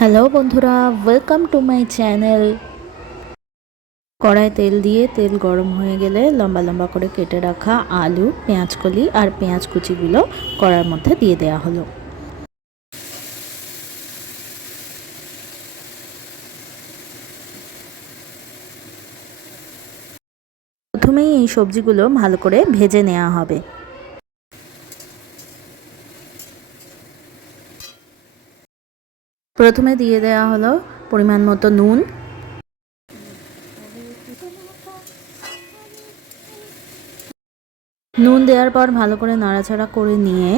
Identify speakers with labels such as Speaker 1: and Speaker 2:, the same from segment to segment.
Speaker 1: Hello বন্ধুরা welcome to my channel কড়ায় তেল দিয়ে তেল গরম হয়ে গেলে লম্বা লম্বা করে কেটে রাখা আলু, পেঁয়াজকলি আর পেঁয়াজ কুচিগুলো কড়ার মধ্যে দিয়ে দেওয়া হলো। প্রথমেই এই সবজিগুলো ভালো করে ভেজে নেওয়া হবে। প্রথমে দিয়ে দেওয়া হলো পরিমাণ মতো নুন। নুন দেওয়ার পর ভালো করে নাড়াচাড়া করে নিয়ে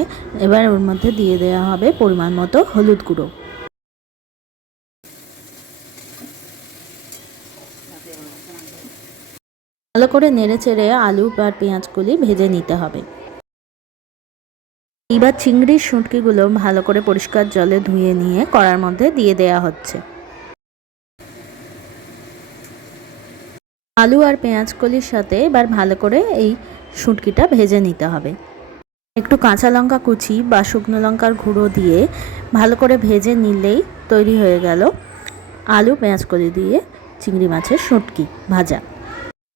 Speaker 1: এবার ওর মধ্যে দিয়ে দেওয়া হবে পরিমাণ মতো হলুদ গুঁড়ো। ভালো করে নেড়ে চেড়ে আলু আর পেঁয়াজগুলি ভেজে নিতে হবে। এবার চিংড়ির শুঁটকিগুলো ভালো করে পরিষ্কার জলে ধুয়ে নিয়ে কড়ার মধ্যে দিয়ে দেয়া হচ্ছে। আলু আর পেঁয়াজ কলির সাথে এবার ভালো করে এই শুঁটকিটা ভেজে নিতে হবে। একটু কাঁচা লঙ্কা কুচি বা শুকনো লঙ্কার গুঁড়ো দিয়ে ভালো করে ভেজে নিলেই তৈরি হয়ে গেল আলু পেঁয়াজ কলি দিয়ে চিংড়ি মাছের শুঁটকি ভাজা।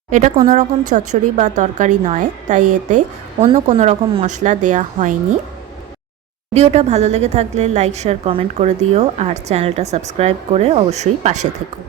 Speaker 1: এটা কোনো রকম চচ্চড়ি বা তরকারি নয়, তাই এতে অন্য কোনো রকম মশলা দেয়া হয়নি। ভিডিওটা ভালো লেগে থাকলে লাইক, শেয়ার, কমেন্ট করে দিও আর চ্যানেলটা সাবস্ক্রাইব করে অবশ্যই পাশে থেকো।